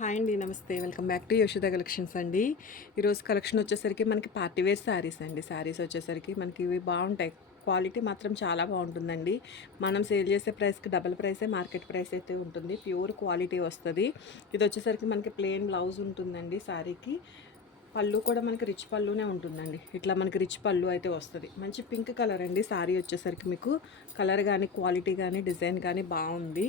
Hi అండి, నమస్తే. Welcome back to Yashoda collections అండి. ఈరోజు కలెక్షన్ వచ్చేసరికి మనకి పార్టీ వేర్ శారీస్ అండి. శారీస్ వచ్చేసరికి మనకి ఇవి బాగుంటాయి. క్వాలిటీ మాత్రం చాలా బాగుంటుందండి. మనం సేల్ చేసే ప్రైస్కి డబల్ ప్రైసే మార్కెట్ ప్రైస్ అయితే ఉంటుంది. ప్యూర్ క్వాలిటీ వస్తుంది. ఇది వచ్చేసరికి మనకి ప్లెయిన్ బ్లౌజ్ ఉంటుందండి. శారీకి పళ్ళు కూడా మనకి రిచ్ పళ్ళునే ఉంటుందండి. ఇట్లా మనకి రిచ్ పళ్ళు అయితే వస్తుంది. మంచి పింక్ కలర్ అండి. శారీ వచ్చేసరికి మీకు కలర్ కానీ క్వాలిటీ కానీ డిజైన్ కానీ బాగుంది.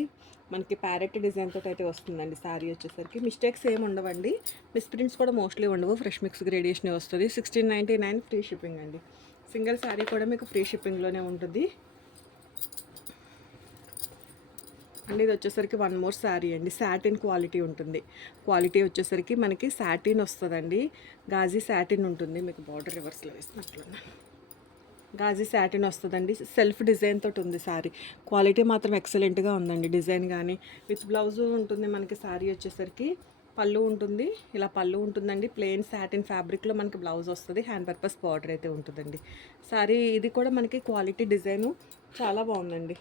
మనకి ప్యారెట్ డిజైన్ తోటి అయితే వస్తుందండి. శారీ వచ్చేసరికి మిస్టేక్స్ ఏమి ఉండవండి. మిస్ప్రింట్స్ కూడా మోస్ట్లీ ఉండవు. ఫ్రెష్ మిక్స్ గ్రేడియేషన్ వస్తుంది. 1699 ఫ్రీ షిప్పింగ్ అండి. సింగిల్ శారీ కూడా మీకు ఫ్రీ షిప్పింగ్లోనే ఉంటుంది అండి. ఇది వచ్చేసరికి వన్ మోర్ శారీ అండి. సాటిన్ క్వాలిటీ ఉంటుంది. క్వాలిటీ వచ్చేసరికి మనకి సాటిన్ వస్తుందండి. గాజీ సాటిన్ ఉంటుంది. మీకు బార్డర్ రివర్స్లో వేసినట్లున్నా గాజీ సాటిన్ వస్తుందండి. సెల్ఫ్ డిజైన్ తోటి ఉంది శారీ. క్వాలిటీ మాత్రం ఎక్సలెంట్గా ఉందండి. డిజైన్ కానీ విత్ బ్లౌజు ఉంటుంది. మనకి శారీ వచ్చేసరికి పళ్ళు ఉంటుంది. ఇలా పళ్ళు ఉంటుందండి. ప్లెయిన్ సాటిన్ ఫ్యాబ్రిక్లో మనకి బ్లౌజ్ వస్తుంది. హ్యాండ్ పర్పస్ బార్డర్ అయితే ఉంటుందండి. శారీ ఇది కూడా మనకి క్వాలిటీ డిజైను చాలా బాగుందండి.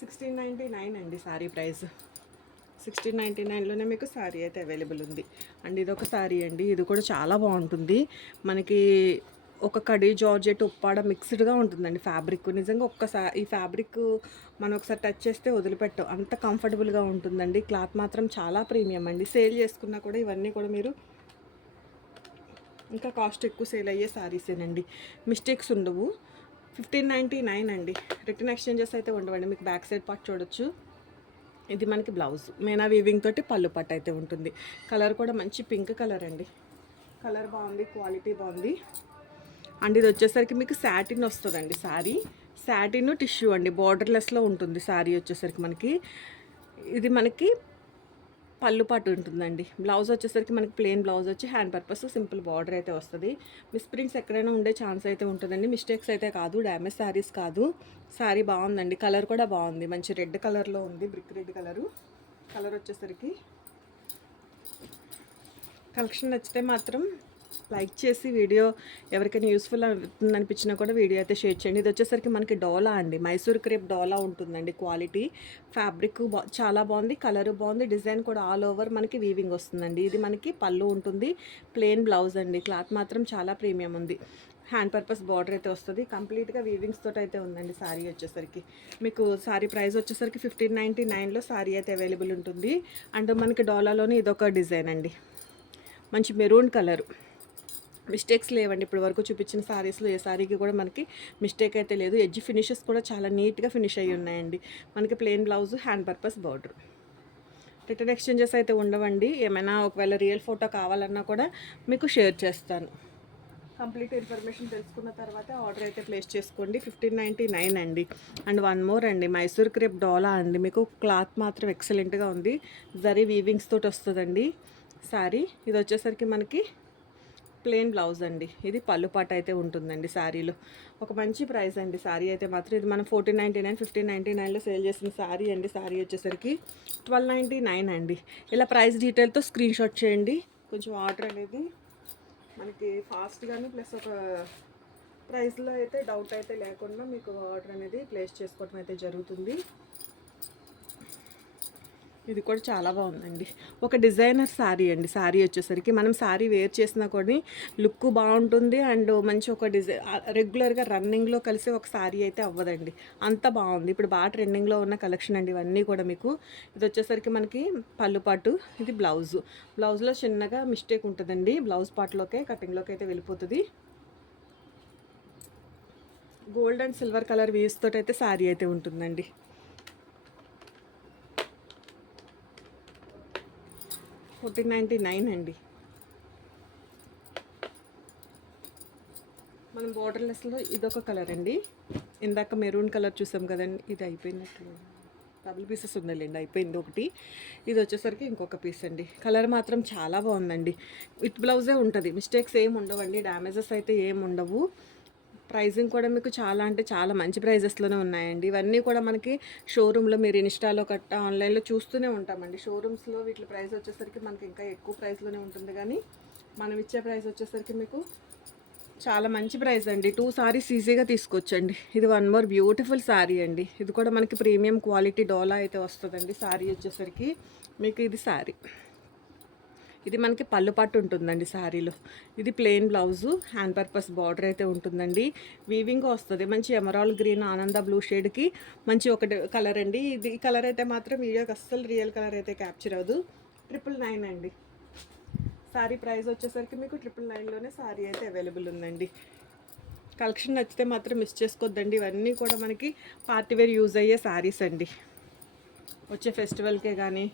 1699 అండి శారీ ప్రైస్. 1699లోనే మీకు శారీ అయితే అవైలబుల్ ఉంది అండ్ ఇదొక శారీ అండి. ఇది కూడా చాలా బాగుంటుంది. మనకి ఒక కడి జార్జెట్ ఉప్పాడ మిక్స్డ్గా ఉంటుందండి ఫ్యాబ్రిక్. నిజంగా ఒక్కసారి ఈ ఫ్యాబ్రిక్ మనం ఒకసారి టచ్ చేస్తే వదిలిపెట్టం, అంత కంఫర్టబుల్గా ఉంటుందండి. క్లాత్ మాత్రం చాలా ప్రీమియం అండి. సేల్ చేసుకున్నా కూడా ఇవన్నీ కూడా మీరు ఇంకా కాస్ట్ ఎక్కువ సేల్ అయ్యే శారీసేనండి. మిస్టేక్స్ ఉండవు. 1599 అండి. రిటర్న్ ఎక్స్చేంజెస్ అయితే ఉండవండి. మీకు బ్యాక్ సైడ్ పార్ట్ చూడొచ్చు. ఇది మనకి బ్లౌజ్ మేనా వీవింగ్ తోటి పళ్ళు పట్టు అయితే ఉంటుంది. కలర్ కూడా మంచి పింక్ కలర్ అండి. కలర్ బాగుంది, క్వాలిటీ బాగుంది అండ్ ఇది వచ్చేసరికి మీకు సాటిన్ వస్తుందండి. శారీ సాటిన్ టిష్యూ అండి. బార్డర్లెస్లో ఉంటుంది శారీ వచ్చేసరికి మనకి. ఇది మనకి పళ్ళు పాటు ఉంటుందండి. బ్లౌజ్ వచ్చేసరికి మనకి ప్లెయిన్ బ్లౌజ్ వచ్చి హ్యాండ్ పర్పస్ సింపుల్ బార్డర్ అయితే వస్తుంది. మిస్ప్రింట్స్ ఎక్కడైనా ఉండే ఛాన్స్ అయితే ఉంటుందండి. మిస్టేక్స్ అయితే కాదు, డ్యామేజ్ శారీస్ కాదు. శారీ బాగుందండి. కలర్ కూడా బాగుంది. మంచి రెడ్ కలర్లో ఉంది. Brick red colour. కలర్ వచ్చేసరికి కలెక్షన్ నచ్చితే మాత్రం లైక్ చేసి వీడియో ఎవరికైనా యూస్ఫుల్ అవుతుంది అనిపించినా కూడా వీడియో అయితే షేర్ చేయండి. ఇది వచ్చేసరికి మనకి డోలా అండి. మైసూర్ క్రేప్ డోలా ఉంటుందండి. క్వాలిటీ ఫ్యాబ్రిక్ చాలా బాగుంది. కలర్ బాగుంది. డిజైన్ కూడా ఆల్ ఓవర్ మనకి వీవింగ్ వస్తుందండి. ఇది మనకి పళ్ళు ఉంటుంది. ప్లెయిన్ బ్లౌజ్ అండి. క్లాత్ మాత్రం చాలా ప్రీమియం ఉంది. హ్యాండ్ పర్పస్ బార్డర్ అయితే వస్తుంది. కంప్లీట్గా వీవింగ్స్ తోటి అయితే ఉందండి శారీ వచ్చేసరికి. మీకు శారీ ప్రైస్ వచ్చేసరికి 1599లో శారీ అయితే అవైలబుల్ ఉంటుంది. అండ్ మనకి డోలాలోని ఇదొక డిజైన్ అండి. మంచి మెరూన్ కలర్. మిస్టేక్స్ లేవండి. ఇప్పుడు వరకు చూపించిన శారీస్లో ఏ శారీకి కూడా మనకి మిస్టేక్ అయితే లేదు. ఎడ్జ్ ఫినిషెస్ కూడా చాలా నీట్గా ఫినిష్ అయ్యి ఉన్నాయండి. మనకి plain blouse, hand purpose border. Return exchanges అయితే ఉండవండి. ఏమైనా ఒకవేళ రియల్ ఫోటో కావాలన్నా కూడా మీకు షేర్ చేస్తాను. కంప్లీట్ ఇన్ఫర్మేషన్ తెలుసుకున్న తర్వాత ఆర్డర్ అయితే ప్లేస్ చేసుకోండి. 1599 అండి. అండ్ వన్ మోర్ అండి. మైసూర్ క్రేప్ డోలా అండి. మీకు క్లాత్ మాత్రం ఎక్సలెంట్గా ఉంది. జరీ వీవింగ్స్ తోటి వస్తుందండి శారీ. ఇది వచ్చేసరికి మనకి ప్లెయిన్ బ్లౌజ్ అండి. ఇది పళ్ళు పాట అయితే ఉంటుందండి శారీలో. ఒక మంచి ప్రైస్ అండి శారీ అయితే మాత్రం. ఇది మనం 1499 1599లో సేల్ చేసిన శారీ అండి. శారీ వచ్చేసరికి 1299 అండి. ఇలా ప్రైస్ డీటెయిల్తో స్క్రీన్ షాట్ చేయండి. కొంచెం ఆర్డర్ అనేది మనకి ఫాస్ట్గానే ప్లస్ ఒక ప్రైస్లో అయితే డౌట్ అయితే లేకుండా మీకు ఆర్డర్ అనేది ప్లేస్ చేసుకోవడం అయితే జరుగుతుంది. ఇది కూడా చాలా బాగుందండి. ఒక డిజైనర్ శారీ అండి. శారీ వచ్చేసరికి మనం శారీ వేర్ చేసినా కూడా లుక్ బాగుంటుంది. అండ్ మంచి ఒక రెగ్యులర్గా రన్నింగ్లో కలిసి ఒక శారీ అయితే అవ్వదండి. అంత బాగుంది. ఇప్పుడు బాగా ట్రెండింగ్లో ఉన్న కలెక్షన్ అండి ఇవన్నీ కూడా మీకు. ఇది వచ్చేసరికి మనకి పళ్ళు పాటు, ఇది బ్లౌజు. బ్లౌజ్లో చిన్నగా మిస్టేక్ ఉంటుందండి. బ్లౌజ్ పార్ట్లోకే కటింగ్లోకి అయితే వెళ్ళిపోతుంది. Gold and silver colour weaves తోటి అయితే శారీ అయితే ఉంటుందండి. 1499 అండి. మనం బార్డర్లెస్లో ఇదొక కలర్ అండి. ఇందాక మెరూన్ కలర్ చూసాం కదండి. ఇది అయిపోయినట్లు డబుల్ పీసెస్ ఉందండి. అయిపోయింది ఒకటి. ఇది వచ్చేసరికి ఇంకొక పీస్ అండి. కలర్ మాత్రం చాలా బాగుందండి. విత్ బ్లౌజే ఉంటుంది. మిస్టేక్స్ ఏమి ఉండవండి. డ్యామేజెస్ అయితే ఏమి ఉండవు. ప్రైజింగ్ కూడా మీకు చాలా అంటే చాలా మంచి ప్రైజెస్లోనే ఉన్నాయండి. ఇవన్నీ కూడా మనకి షోరూంలో మీరు ఇన్స్టాలో కట్ట ఆన్లైన్లో చూస్తూనే ఉంటామండి. షోరూమ్స్లో వీటి ప్రైస్ వచ్చేసరికి మనకి ఇంకా ఎక్కువ ప్రైస్లోనే ఉంటుంది. కానీ మనం ఇచ్చే ప్రైస్ వచ్చేసరికి మీకు చాలా మంచి ప్రైస్ అండి. 2 సారీస్ ఈజీగా తీసుకోవచ్చండి. ఇది వన్ మోర్ బ్యూటిఫుల్ సారీ అండి. ఇది కూడా మనకి ప్రీమియం క్వాలిటీ డోలా అయితే వస్తుందండి. సారీ వచ్చేసరికి మీకు ఇది సారీ. ఇది మనకి పళ్ళు పట్టు ఉంటుందండి శారీలో. ఇది plain blouse, hand purpose border అయితే ఉంటుందండి. వీవింగ్ వస్తుంది. మంచి ఎమరాల్డ్ గ్రీన్, ఆనంద బ్లూ షేడ్కి మంచి ఒకటి కలర్ అండి. ఇది ఈ కలర్ అయితే మాత్రం వీడియోకి అస్సలు రియల్ కలర్ అయితే క్యాప్చర్ అవ్వదు. 999 అండి. శారీ ప్రైస్ వచ్చేసరికి మీకు 999లోనే శారీ అయితే అవైలబుల్ ఉందండి. కలెక్షన్ నచ్చితే మాత్రం మిస్ చేసుకోవద్దండి. ఇవన్నీ కూడా మనకి పార్టీవేర్ యూజ్ అయ్యే శారీస్ అండి. వచ్చే ఫెస్టివల్కే కానీ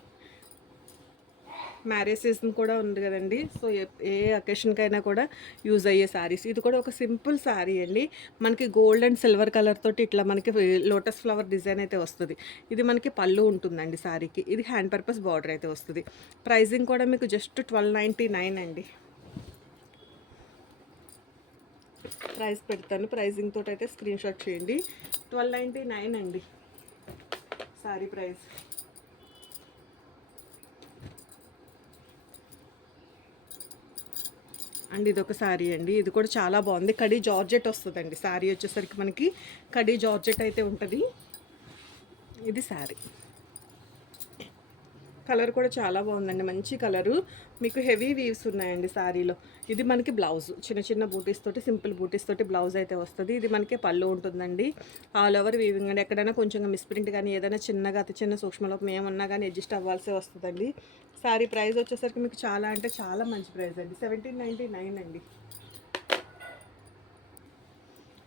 మ్యారేజ్ సీజన్ కూడా ఉంది కదండి. సో ఏ అకేషన్కైనా కూడా యూజ్ అయ్యే శారీస్. ఇది కూడా ఒక సింపుల్ శారీ అండి. మనకి గోల్డ్ అండ్ సిల్వర్ కలర్ తోటి ఇట్లా మనకి లోటస్ ఫ్లవర్ డిజైన్ అయితే వస్తుంది. ఇది మనకి పళ్ళు ఉంటుందండి శారీకి. ఇది హ్యాండ్ పర్పస్ బార్డర్ అయితే వస్తుంది. ప్రైజింగ్ కూడా మీకు జస్ట్ 1299 అండి. ప్రైస్ పెడతాను. ప్రైజింగ్ తోటి అయితే స్క్రీన్ షాట్ చేయండి. 1299 అండి శారీ ప్రైస్. అండ్ ఇది ఒక శారీ అండి. ఇది కూడా చాలా బాగుంది. కడీ జార్జెట్ వస్తుందండి. శారీ వచ్చేసరికి మనకి కడీ జార్జెట్ అయితే ఉంటుంది. ఇది శారీ. కలర్ కూడా చాలా బాగుందండి. మంచి కలరు. మీకు హెవీ వీవ్స్ ఉన్నాయండి శారీలో. ఇది మనకి బ్లౌజ్ చిన్న చిన్న బూటీస్ తోటి, సింపుల్ బూటీస్ తోటి బ్లౌజ్ అయితే వస్తుంది. ఇది మనకి పళ్ళు ఉంటుందండి. ఆల్ ఓవర్ వీవింగ్ అండి. ఎక్కడైనా కొంచెం మిస్ప్రింట్ కానీ ఏదైనా చిన్నగా అతి చిన్న సూక్ష్మలోపం ఏమన్నా కానీ అడ్జస్ట్ అవ్వాల్సి వస్తుందండి. శారీ ప్రైస్ వచ్చేసరికి మీకు చాలా అంటే చాలా మంచి ప్రైస్ అండి. 1799 అండి.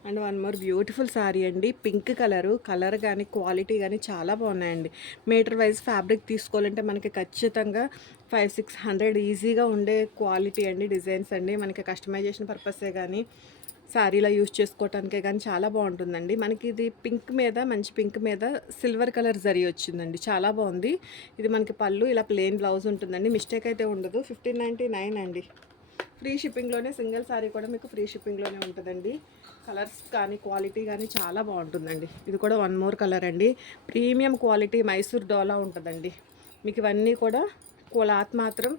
And one more beautiful sari అండి. పింక్ కలర్ కానీ క్వాలిటీ కానీ చాలా బాగున్నాయండి. మీటర్ వైజ్ ఫ్యాబ్రిక్ తీసుకోవాలంటే మనకి ఖచ్చితంగా 500-600 ఈజీగా ఉండే క్వాలిటీ అండి. డిజైన్స్ అండి. మనకి కస్టమైజేషన్ పర్పసే కానీ శారీలో యూజ్ చేసుకోవటానికే కానీ చాలా బాగుంటుందండి. మనకి ఇది పింక్ మీద, మంచి పింక్ మీద సిల్వర్ కలర్ జరీ వచ్చిందండి. చాలా బాగుంది. ఇది మనకి పళ్ళు, ఇలా ప్లెయిన్ బ్లౌజ్ ఉంటుందండి. మిస్టేక్ అయితే ఉండదు. 1599 అండి. ఫ్రీ షిప్పింగ్లోనే, సింగిల్ శారీ కూడా మీకు ఫ్రీ షిప్పింగ్లోనే ఉంటుందండి. కలర్స్ కానీ క్వాలిటీ కానీ చాలా బాగుంటుందండి. ఇది కూడా వన్ మోర్ కలర్ అండి. ప్రీమియం క్వాలిటీ మైసూర్ డోలా ఉంటుందండి. మీకు ఇవన్నీ కూడా క్లాత్ మాత్రం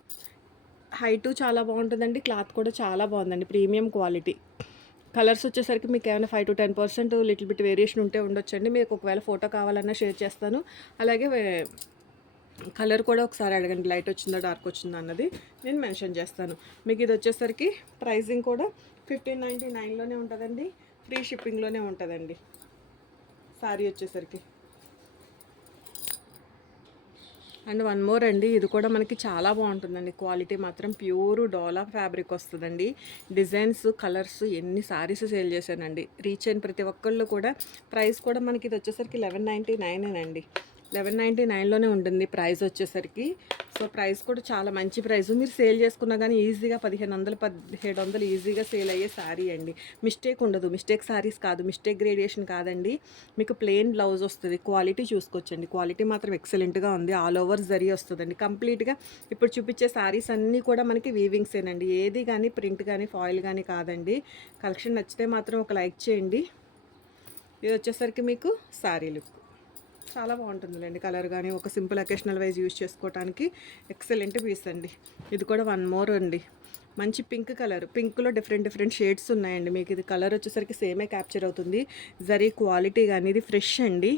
హైటు చాలా బాగుంటుందండి. క్లాత్ కూడా చాలా బాగుందండి. Premium quality. కలర్స్ వచ్చేసరికి మీకు ఏమైనా 5-10% లిటిల్ బిట్ వేరియేషన్ ఉంటే ఉండొచ్చండి. మీకు ఒకవేళ ఫోటో కావాలన్నా షేర్ చేస్తాను. అలాగే కలర్ కూడా ఒకసారి అడగండి, లైట్ వచ్చిందో డార్క్ వచ్చిందో అన్నది నేను మెన్షన్ చేస్తాను. మీకు ఇది వచ్చేసరికి ప్రైజింగ్ కూడా 1599లోనే ఉంటుందండి. ఫ్రీ షిప్పింగ్లోనే ఉంటుందండి శారీ వచ్చేసరికి. అండ్ వన్ మోర్ అండి. ఇది కూడా మనకి చాలా బాగుంటుందండి. క్వాలిటీ మాత్రం ప్యూర్ డోలా ఫ్యాబ్రిక్ వస్తుందండి. డిజైన్స్, కలర్స్ ఎన్ని శారీస్ సేల్ చేశానండి. రీచ్ అయిన ప్రతి ఒక్కళ్ళు కూడా. ప్రైస్ కూడా మనకి ఇది వచ్చేసరికి 1199 అండి. 1199లోనే ఉంటుంది ప్రైస్ వచ్చేసరికి. సో ప్రైస్ కూడా చాలా మంచి ప్రైస్. మీరు సేల్ చేసుకున్నా కానీ ఈజీగా 1500-1700 ఈజీగా సేల్ అయ్యే శారీ అండి. మిస్టేక్ ఉండదు. మిస్టేక్ శారీస్ కాదు, మిస్టేక్ గ్రేడియేషన్ కాదండి. మీకు ప్లెయిన్ బ్లౌజ్ వస్తుంది. క్వాలిటీ చూసుకోవచ్చండి. క్వాలిటీ మాత్రం ఎక్సలెంట్గా ఉంది. ఆల్ ఓవర్ జరీ వస్తుందండి. కంప్లీట్గా ఇప్పుడు చూపించే శారీస్ అన్నీ కూడా మనకి వీవింగ్సేనండి. ఏది కానీ ప్రింట్ కానీ ఫాయిల్ కానీ కాదండి. కలెక్షన్ నచ్చితే మాత్రం ఒక లైక్ చేయండి. ఇది వచ్చేసరికి మీకు శారీ లుక్ చాలా బాగుంటుందిలేండి. కలర్ కానీ ఒక సింపుల్ అకేషనల్ వైజ్ యూజ్ చేసుకోవడానికి ఎక్సలెంట్ పీస్ అండి. ఇది కూడా వన్ మోర్ అండి. మంచి పింక్ కలర్. పింక్లో డిఫరెంట్ షేడ్స్ ఉన్నాయండి. మీకు ఇది కలర్ వచ్చేసరికి సేమే క్యాప్చర్ అవుతుంది. జరీ క్వాలిటీ కానీ ఇది ఫ్రెష్ అండి.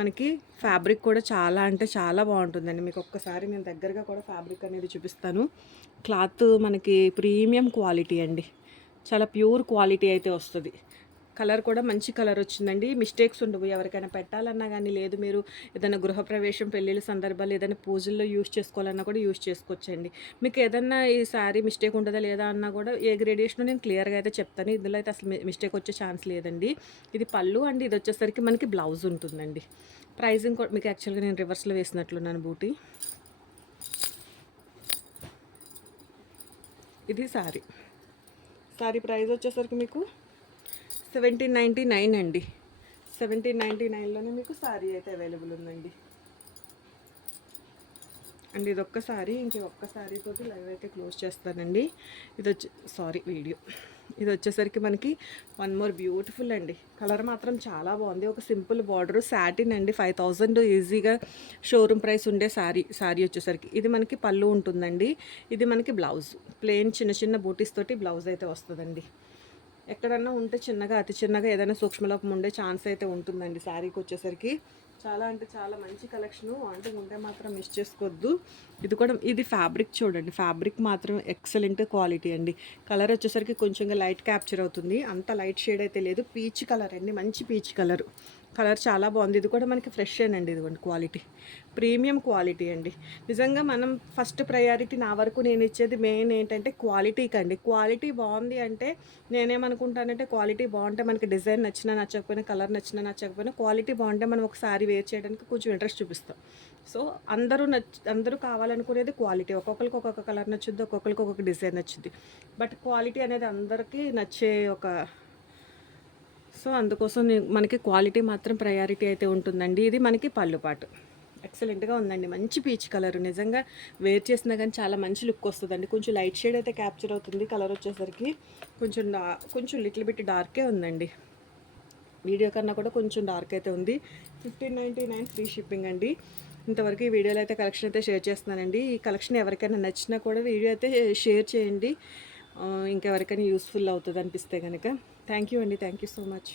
మనకి ఫ్యాబ్రిక్ కూడా చాలా అంటే చాలా బాగుంటుందండి. మీకు ఒక్కసారి నేను దగ్గరగా కూడా ఫ్యాబ్రిక్ అనేది చూపిస్తాను. క్లాత్ మనకి ప్రీమియం క్వాలిటీ అండి. చాలా ప్యూర్ క్వాలిటీ అయితే వస్తుంది. కలర్ కూడా మంచి కలర్ వచ్చిందండి. మిస్టేక్స్ ఉండవు. ఎవరికైనా పెట్టాలన్నా కానీ, లేదు మీరు ఏదైనా గృహప్రవేశం, పెళ్ళిళ్ళ సందర్భాలు ఏదైనా పూజల్లో యూజ్ చేసుకోవాలన్నా కూడా యూజ్ చేసుకోవచ్చండి. మీకు ఏదన్నా ఈ శారీ మిస్టేక్ ఉంటుందా లేదా అన్నా కూడా ఏ గ్రేడియేషన్ నేను క్లియర్గా అయితే చెప్తాను. ఇందులో అయితే అసలు మిస్టేక్ వచ్చే ఛాన్స్ లేదండి. ఇది పళ్ళు అండి. ఇది వచ్చేసరికి మనకి బ్లౌజ్ ఉంటుందండి. ప్రైజింగ్ కూడా మీకు యాక్చువల్గా నేను రివర్స్లో వేసినట్లున్నాను బూటీ. ఇది శారీ ప్రైస్ వచ్చేసరికి మీకు 1799 అండి. 1799లోనే మీకు శారీ అయితే అవైలబుల్ ఉందండి. అండ్ ఇది ఒక్కసారి ఇంకొక శారీతోటి లైవ్ అయితే క్లోజ్ చేస్తానండి. ఇది వీడియో. ఇది వచ్చేసరికి మనకి వన్ మోర్ బ్యూటిఫుల్ అండి. కలర్ మాత్రం చాలా బాగుంది. ఒక సింపుల్ బార్డర్, సాటిన్ అండి. 5000 ఈజీగా షోరూమ్ ప్రైస్ ఉండే శారీ వచ్చేసరికి. ఇది మనకి పళ్ళు ఉంటుందండి. ఇది మనకి బ్లౌజ్ ప్లెయిన్ చిన్న బూటీస్ తోటి బ్లౌజ్ అయితే వస్తుందండి. ఎక్కడన్నా ఉంటే చిన్నగా అతి చిన్నగా ఏదైనా సూక్ష్మలోపం ఉండే ఛాన్స్ అయితే ఉంటుందండి శారీకి వచ్చేసరికి. చాలా అంటే చాలా మంచి కలెక్షను. అంటే ఉంటే మాత్రం మిస్ చేసుకోవద్దు. ఇది కూడా ఇది ఫ్యాబ్రిక్ చూడండి. ఫ్యాబ్రిక్ మాత్రం ఎక్సలెంట్ క్వాలిటీ అండి. కలర్ వచ్చేసరికి కొంచెంగా లైట్ క్యాప్చర్ అవుతుంది. అంత లైట్ షేడ్ అయితే లేదు. పీచ్ కలర్ అండి. మంచి పీచ్ కలర్. కలర్ చాలా బాగుంది. ఇది కూడా మనకి ఫ్రెషేనండి. ఇదిగోండి క్వాలిటీ. ప్రీమియం క్వాలిటీ అండి. నిజంగా మనం ఫస్ట్ ప్రయారిటీ నా వరకు నేను ఇచ్చేది మెయిన్ ఏంటంటే క్వాలిటీకి అండి. క్వాలిటీ బాగుంది అంటే నేనేమనుకుంటానంటే క్వాలిటీ బాగుంటే మనకి డిజైన్ నచ్చినా నచ్చకపోయినా, కలర్ నచ్చినా నచ్చకపోయినా క్వాలిటీ బాగుంటే మనం ఒక సారీ వేర్ చేయడానికి కొంచెం ఇంట్రెస్ట్ చూపిస్తాం. సో అందరూ కావాలనుకునేది క్వాలిటీ. ఒక్కొక్కరికి ఒక్కొక్క కలర్ నచ్చుద్ది, ఒక్కొక్కరికి ఒక్కొక్క డిజైన్ నచ్చుద్ది. బట్ క్వాలిటీ అనేది అందరికీ నచ్చే ఒక సో అందుకోసం మనకి క్వాలిటీ మాత్రం ప్రయారిటీ అయితే ఉంటుందండి. ఇది మనకి పళ్ళు పాటు ఎక్సలెంట్గా ఉందండి. మంచి పీచ్ కలర్ నిజంగా వేర్ చేసినా కానీ చాలా మంచి లుక్ వస్తుందండి. కొంచెం లైట్ షేడ్ అయితే క్యాప్చర్ అవుతుంది. కలర్ వచ్చేసరికి కొంచెం లిటిల్ బిట్ డార్కే ఉందండి. వీడియో కన్నా కూడా కొంచెం డార్క్ అయితే ఉంది. 1599 ఫ్రీ షిప్పింగ్ అండి. ఇంతవరకు ఈ వీడియోలో అయితే కలెక్షన్ అయితే షేర్ చేస్తున్నానండి. ఈ కలెక్షన్ ఎవరికైనా నచ్చినా కూడా వీడియో అయితే షేర్ చేయండి. ఇంకెవరికైనా యూస్ఫుల్ అవుతుంది అనిపిస్తే కనుక. థ్యాంక్ యూ అండి. Thank you so much.